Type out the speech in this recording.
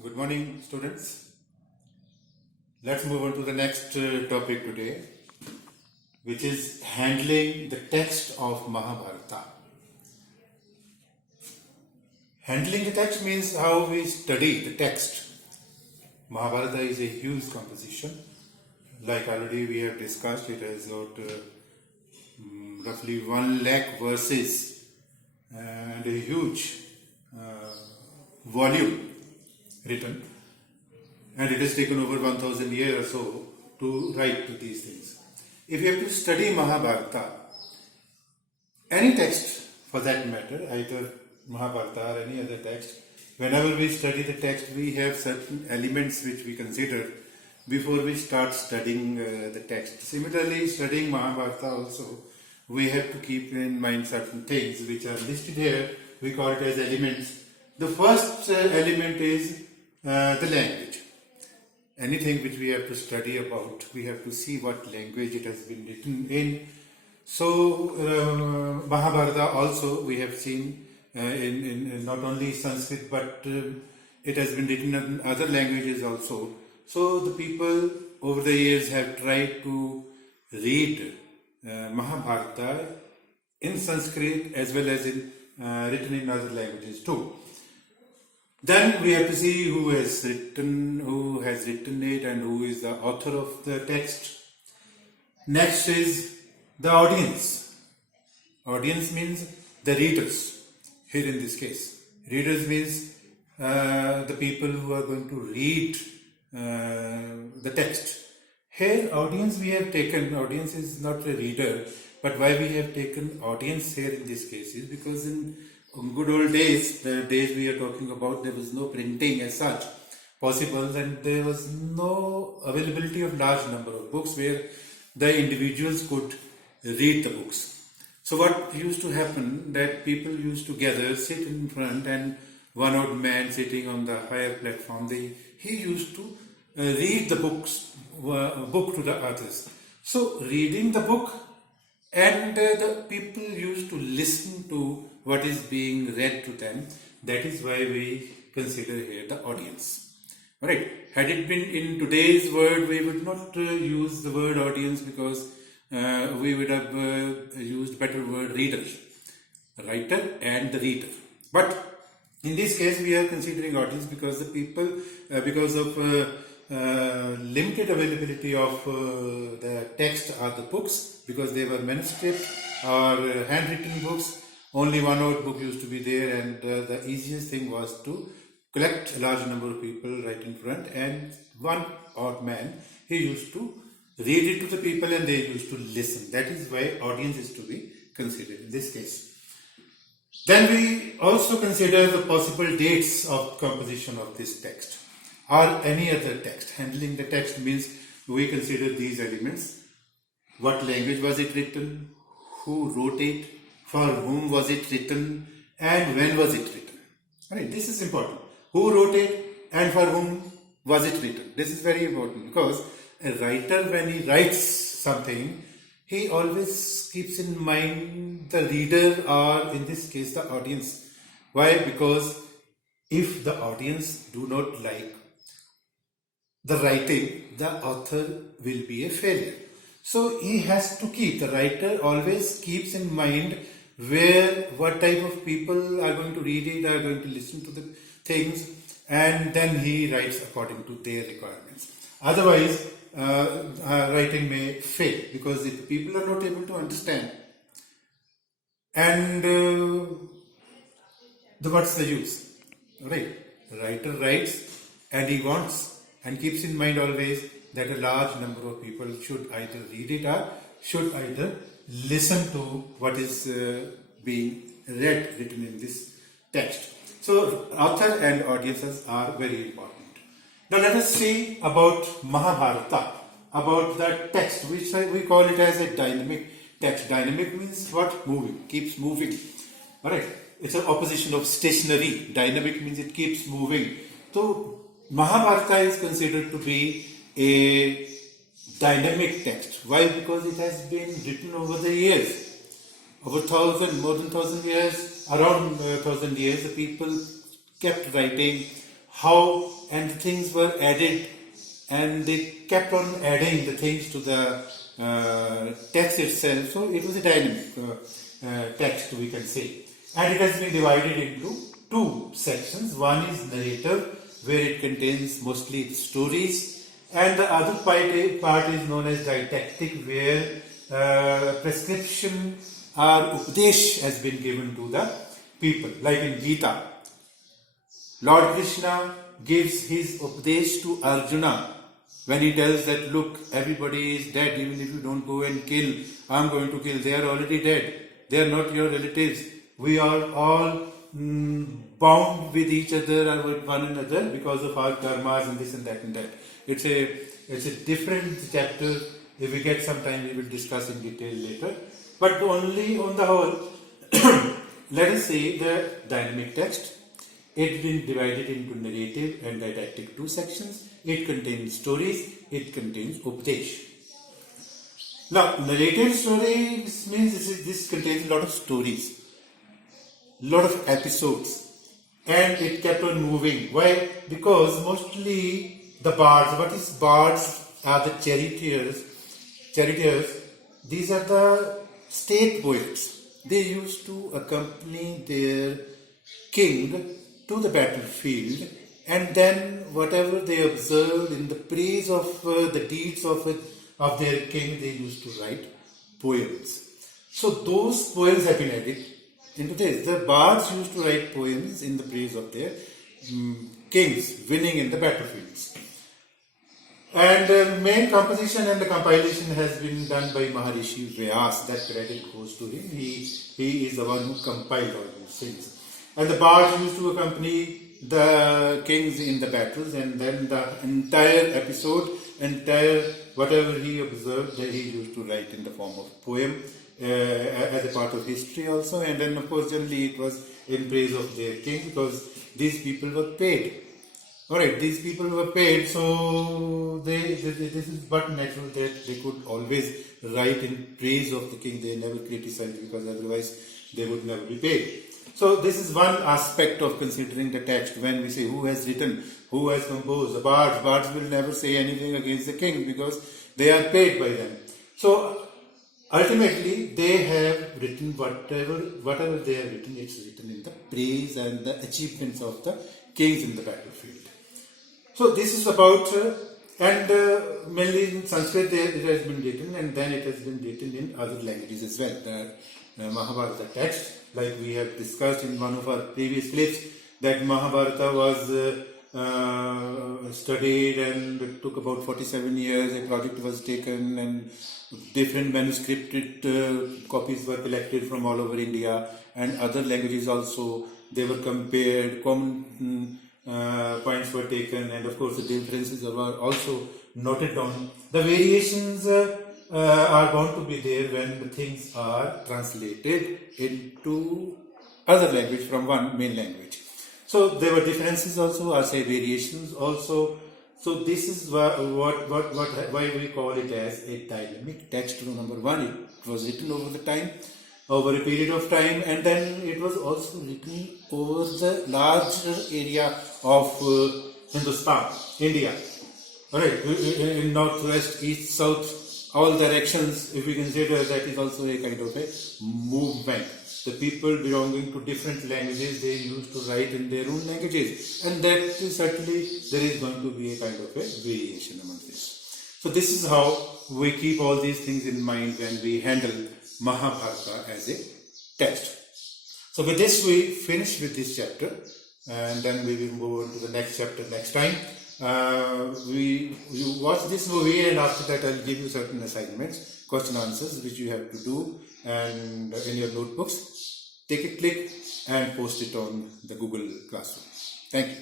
Good morning, students. Let's move on to the next topic today, which is handling the text of Mahabharata. Handling the text means how we study the text. Mahabharata is a huge composition. Like already we have discussed, it has got roughly 1 lakh verses and a huge volume written, and it has taken over 1000 years or so to write to these things. If you have to study Mahabharata, any text for that matter, either Mahabharata or any other text, whenever we study the text, we have certain elements which we consider before we start studying the text. Similarly, studying Mahabharata also, we have to keep in mind certain things which are listed here. We call it as elements. The first element is the language. Anything which we have to study about, we have to see what language it has been written in. So Mahabharata also we have seen in not only Sanskrit, but it has been written in other languages also. So the people over the years have tried to read Mahabharata in Sanskrit as well as in written in other languages too. Then we have to see who has written it and who is the author of the text. Next is the audience. Audience means the readers. Here in this case, readers means the people who are going to read the text. Here, audience we have taken. Audience is not a reader, but why we have taken audience here in this case is because in good old days, the days we are talking about, there was no printing as such possible, and there was no availability of large number of books where the individuals could read the books. So what used to happen, that people used to gather, sit in front, and one odd man sitting on the higher platform, he used to read the book to the others. So reading the book, and the people used to listen to what is being read to them. That is why we consider here the audience. Alright, had it been in today's word, we would not use the word audience, because we would have used better word readers, writer and the reader. But in this case we are considering audience because the people, because of limited availability of the text or the books, because they were manuscript or handwritten books, only one odd book used to be there, and the easiest thing was to collect a large number of people right in front, and one odd man, he used to read it to the people and they used to listen. That is why audience is to be considered in this case. Then we also consider the possible dates of composition of this text or any other text. Handling the text means we consider these elements. What language was it written? Who wrote it? For whom was it written? And when was it written? Right, this is important. Who wrote it and for whom was it written? This is very important, because a writer, when he writes something, he always keeps in mind the reader, or in this case the audience. Why? Because if the audience do not like the writing, the author will be a failure. So he has to keep, the writer always keeps in mind what type of people are going to read it, are going to listen to the things, and then he writes according to their requirements. Otherwise, writing may fail, because if people are not able to understand, and what's the use? Right? The writer writes and he wants and keeps in mind always that a large number of people should either read it or should either listen to what is being written in this text. So author and audiences are very important. Now let us see about Mahabharata, about the text, which we call it as a dynamic text. Dynamic means what? Moving, keeps moving. Alright, it's an opposition of stationary. Dynamic means it keeps moving. So Mahabharata is considered to be a dynamic text. Why? Because it has been written over the years. Over more than 1,000 years, around 1,000 years, the people kept writing how and the things were added, and they kept on adding the things to the text itself. So it was a dynamic text, we can say. And it has been divided into two sections. One is narrative, where it contains mostly stories, and the other part is known as didactic, where prescription or upadesh has been given to the people. Like in Gita, Lord Krishna gives his upadesh to Arjuna when he tells that, look, everybody is dead, even if you don't go and kill, I'm going to kill. They are already dead. They are not your relatives. We are all bound with each other or with one another because of our karmas and this and that and that. It's a different chapter. If we get some time, we will discuss in detail later. But only on the whole, let us say the dynamic text. It's been divided into narrative and didactic two sections. It contains stories, it contains upadesh. Now, narrative stories means this contains a lot of stories, a lot of episodes, and it kept on moving. Why? Because mostly the bards, what is bards are the charioteers. These are the state poets. They used to accompany their king to the battlefield, and then whatever they observed in the praise of the deeds of their king, they used to write poems. So those poems have been added into this. The bards used to write poems in the praise of their kings winning in the battlefields. And the main composition and the compilation has been done by Maharishi Vyas. That credit goes to him. He is the one who compiled all these things. And the bards used to accompany the kings in the battles, and then the entire episode, whatever he observed, that he used to write in the form of poem as a part of history also. And then, of course, generally it was in praise of their king, because these people were paid. Alright, these people were paid, so this is but natural that they could always write in praise of the king. They never criticized, because otherwise they would never be paid. So this is one aspect of considering the text. When we say who has written, who has composed, the bards will never say anything against the king, because they are paid by them. So ultimately they have written whatever they have written, it's written in the praise and the achievements of the kings in the battlefield. So this is about, mainly in Sanskrit it has been written, and then it has been written in other languages as well. The Mahabharata text, like we have discussed in one of our previous clips, that Mahabharata was studied, and it took about 47 years. A project was taken, and different manuscripted copies were collected from all over India, and other languages also. They were compared, common points were taken, and of course the differences were also noted down. The variations are bound to be there when the things are translated into other language from one main language. So there were differences also, or say variations also. So this is why we call it as a dynamic text. Number one, it was written over a period of time, and then it was also written over the larger area of Hindustan, India. Alright, in northwest, east, south, all directions, if we consider, that is also a kind of a movement. The people belonging to different languages, they used to write in their own languages, and that is certainly there is going to be a kind of a variation among this. So this is how we keep all these things in mind when we handle Mahabharata as a text. So with this we finish with this chapter, and then we will move on to the next chapter next time. You watch this movie, and after that I'll give you certain assignments, question answers, which you have to do, and in your notebooks, take a click and post it on the Google Classroom. Thank you.